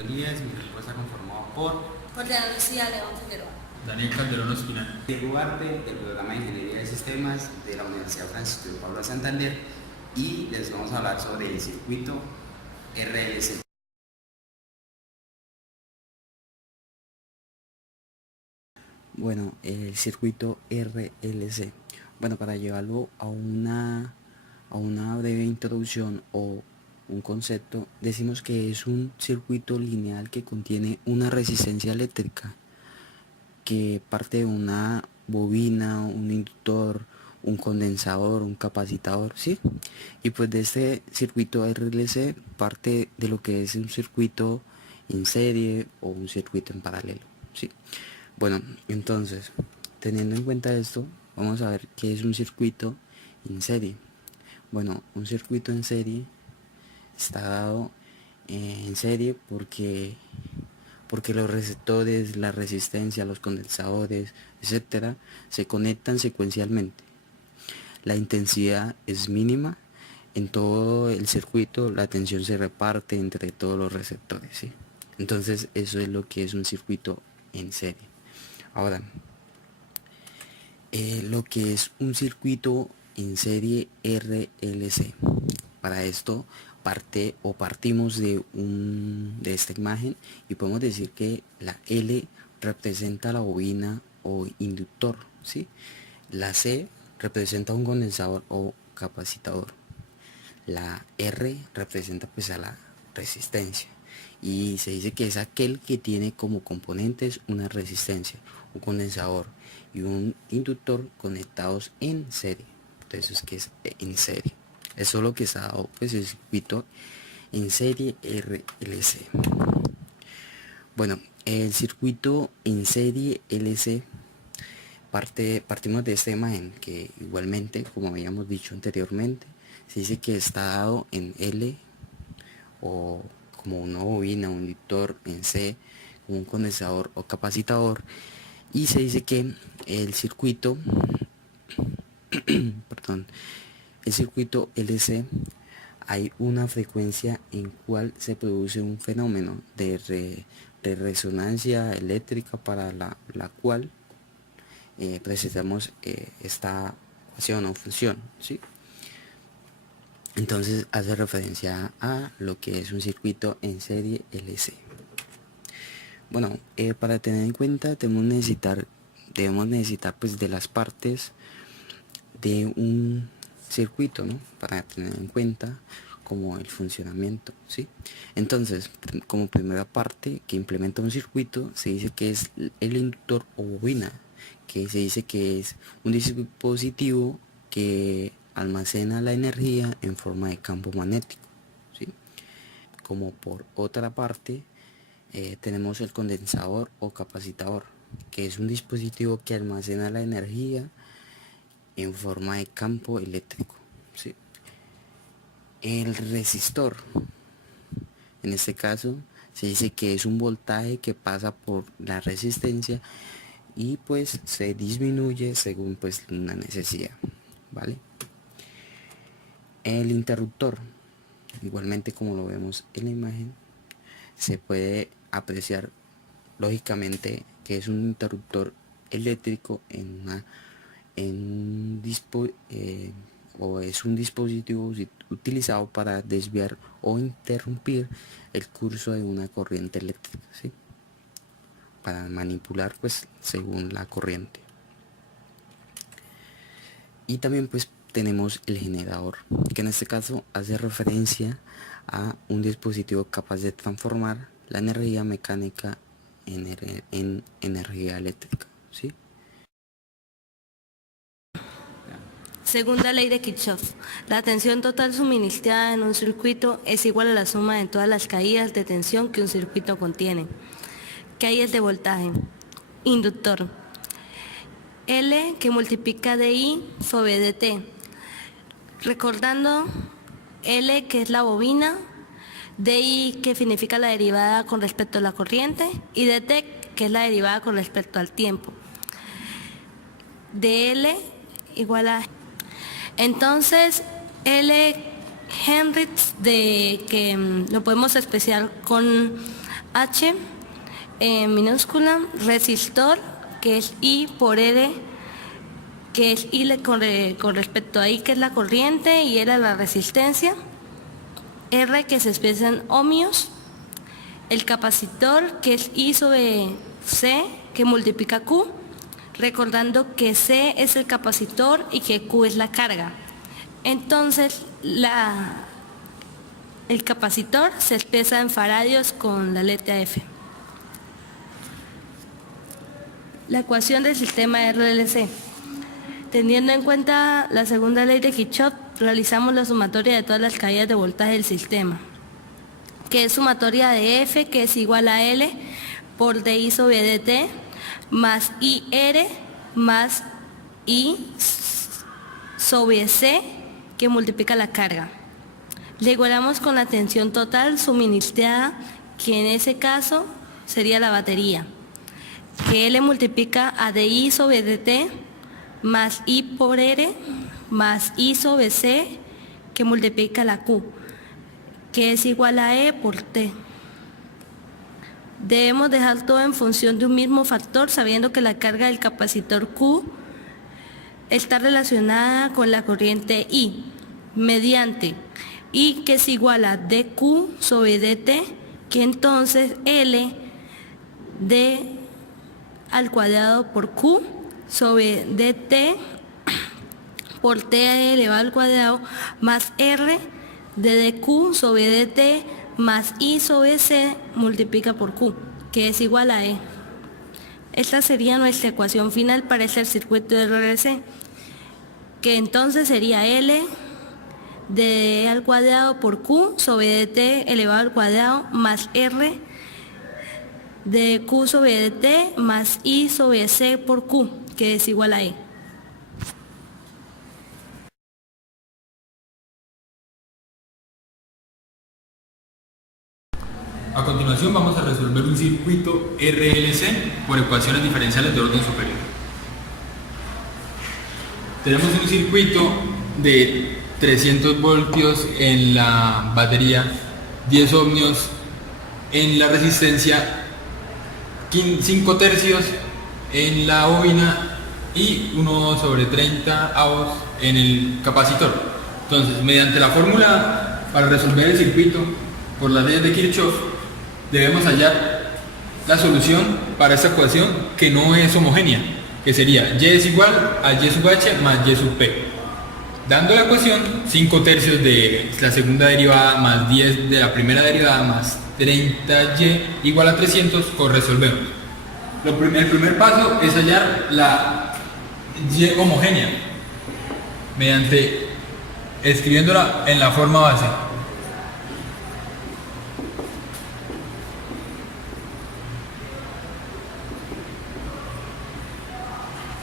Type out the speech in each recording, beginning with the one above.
Fernando Elías. Mi equipo está conformado por Diana Lucía León Figueroa, Daniel Calderón Ospina, Diego Ugarte, del programa de Ingeniería de Sistemas de la Universidad Francisco de Paula Santander, y les vamos a hablar sobre el circuito RLC. Bueno, el circuito RLC. Bueno, para llevarlo a una breve introducción o un concepto, decimos que es un circuito lineal que contiene una resistencia eléctrica que parte de una bobina, un inductor, un condensador, un capacitador, ¿sí? Y pues de este circuito RLC parte de lo que es un circuito en serie o un circuito en paralelo, ¿sí? Bueno, entonces, teniendo en cuenta esto, vamos a ver qué es un circuito en serie. Bueno, un circuito en serie está dado en serie porque los receptores, la resistencia, los condensadores, etcétera, se conectan secuencialmente. La intensidad es mínima. En todo el circuito la tensión se reparte entre todos los receptores, ¿sí? Entonces eso es lo que es un circuito en serie. Ahora, lo que es un circuito en serie RLC. Para esto partimos de esta imagen y podemos decir que la L representa la bobina o inductor, ¿sí? La C representa un condensador o capacitador. La R representa pues a la resistencia y se dice que es aquel que tiene como componentes una resistencia, un condensador y un inductor conectados en serie. Entonces es que es en serie. Eso es lo que está dado pues el circuito en serie RLC. Bueno, el circuito en serie LC partimos de esta imagen que igualmente, como habíamos dicho anteriormente, se dice que está dado en L o como una bobina, un inductor, en C como un condensador o capacitador, y se dice que el circuito perdón, el circuito LC hay una frecuencia en cual se produce un fenómeno de resonancia eléctrica para la cual precisamos esta ecuación o función, ¿sí? Entonces hace referencia a lo que es un circuito en serie LC. Bueno, para tener en cuenta debemos necesitar pues de las partes de un circuito, ¿no? Para tener en cuenta como el funcionamiento, ¿sí? Entonces, como primera parte que implementa un circuito, se dice que es el inductor o bobina, que se dice que es un dispositivo que almacena la energía en forma de campo magnético, ¿sí? Como por otra parte tenemos el condensador o capacitador, que es un dispositivo que almacena la energía en forma de campo eléctrico, ¿sí? El resistor, en este caso se dice que es un voltaje que pasa por la resistencia y pues se disminuye según pues la necesidad, ¿vale? El interruptor, igualmente como lo vemos en la imagen, se puede apreciar lógicamente que es un interruptor eléctrico o es un dispositivo utilizado para desviar o interrumpir el curso de una corriente eléctrica, ¿sí? Para manipular pues según la corriente. Y también pues tenemos el generador, que en este caso hace referencia a un dispositivo capaz de transformar la energía mecánica en energía eléctrica, ¿sí? Segunda ley de Kirchhoff. La tensión total suministrada en un circuito es igual a la suma de todas las caídas de tensión que un circuito contiene. Caídas de voltaje. Inductor. L que multiplica DI sobre DT. Recordando L que es la bobina, DI que significa la derivada con respecto a la corriente y DT que es la derivada con respecto al tiempo. DL igual a... Entonces, L Henrich, de que lo podemos expresar con H en minúscula, resistor, que es I por R, que es I con respecto a I, que es la corriente, y R la resistencia, R que se expresa en ohmios, el capacitor, que es I sobre C, que multiplica Q, recordando que C es el capacitor y que Q es la carga. Entonces, el capacitor se expresa en faradios con la letra F. La ecuación del sistema RLC. Teniendo en cuenta la segunda ley de Kirchhoff, realizamos la sumatoria de todas las caídas de voltaje del sistema, que es sumatoria de F, que es igual a L por DI sobre DT, más IR, más I sobre C, que multiplica la carga. Le igualamos con la tensión total suministrada, que en ese caso sería la batería, que L multiplica a DI sobre DT, más I por R, más I sobre C, que multiplica la Q, que es igual a E por T. Debemos dejar todo en función de un mismo factor, sabiendo que la carga del capacitor Q está relacionada con la corriente I, mediante I, que es igual a dQ sobre dt, que entonces L d al cuadrado por Q sobre dt por t elevado al cuadrado, más R de dQ sobre dt más I sobre C multiplica por Q, que es igual a E. Esta sería nuestra ecuación final para este circuito de RLC, que entonces sería L de D al cuadrado por Q sobre dt elevado al cuadrado más R de Q sobre dt más I sobre C por Q, que es igual a E. A continuación vamos a resolver un circuito RLC por ecuaciones diferenciales de orden superior. Tenemos un circuito de 300 voltios en la batería, 10 ohmios en la resistencia, 5 tercios en la bobina y 1 sobre 30 avos en el capacitor. Entonces, mediante la fórmula para resolver el circuito por las leyes de Kirchhoff, debemos hallar la solución para esta ecuación, que no es homogénea, que sería y es igual a y sub h más y sub p. Dando la ecuación, 5 tercios de la segunda derivada más 10 de la primera derivada más 30y igual a 300, resolvemos. El primer paso es hallar la y homogénea mediante escribiéndola en la forma base.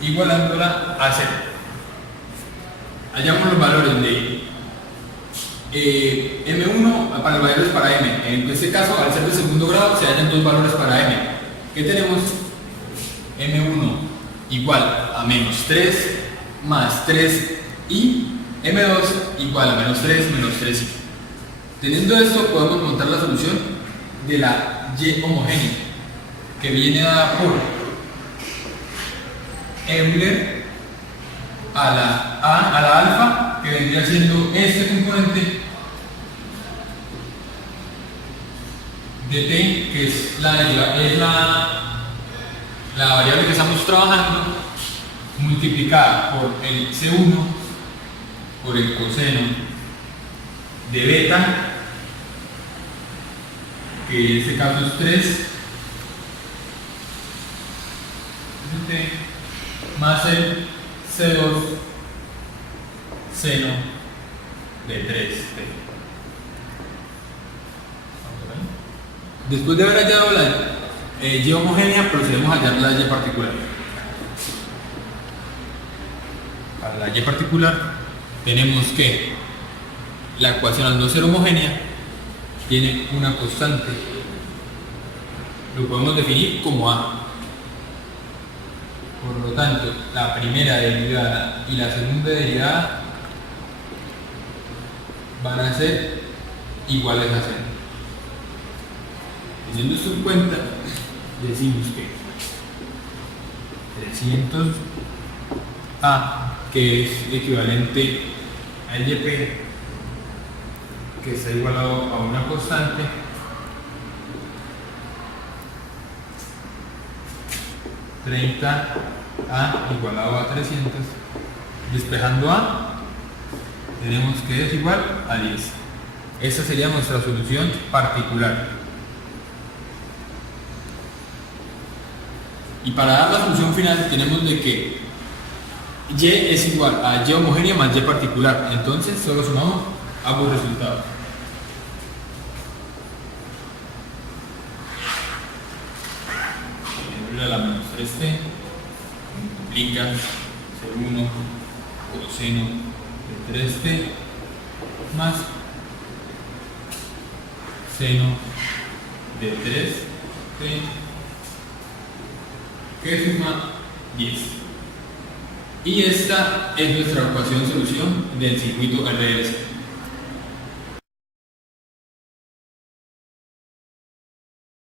Igualándola a 0. Hallamos los valores de M1 para los valores para M. En este caso, al ser de segundo grado, se hallan dos valores para M. ¿Qué tenemos? M1 igual a menos 3 más 3 y M2 igual a menos 3 menos 3i. Teniendo esto, podemos montar la solución de la Y homogénea, que viene dada por Euler a la alfa, que vendría siendo este componente de t, que es la variable que estamos trabajando, multiplicada por el C1 por el coseno de beta, que en este caso es 3, más el C2 seno de 3t. Después de haber hallado la Y homogénea, procedemos a hallar la Y particular. Para la Y particular tenemos que la ecuación, al no ser homogénea, tiene una constante. Lo podemos definir como A. Por lo tanto, la primera derivada y la segunda derivada van a ser iguales a 0. Teniendo esto en cuenta, decimos que 300A, que es equivalente a YP, que está igualado a una constante, A igualado a 300, despejando A, tenemos que es igual a 10. Esta sería nuestra solución particular. Y para dar la solución final tenemos de que Y es igual a Y homogénea más Y particular. Entonces solo sumamos ambos resultados. La menos 3t multiplica 0,1 coseno de 3t más seno de 3t que suma 10. Y esta es nuestra ecuación solución del circuito RLC.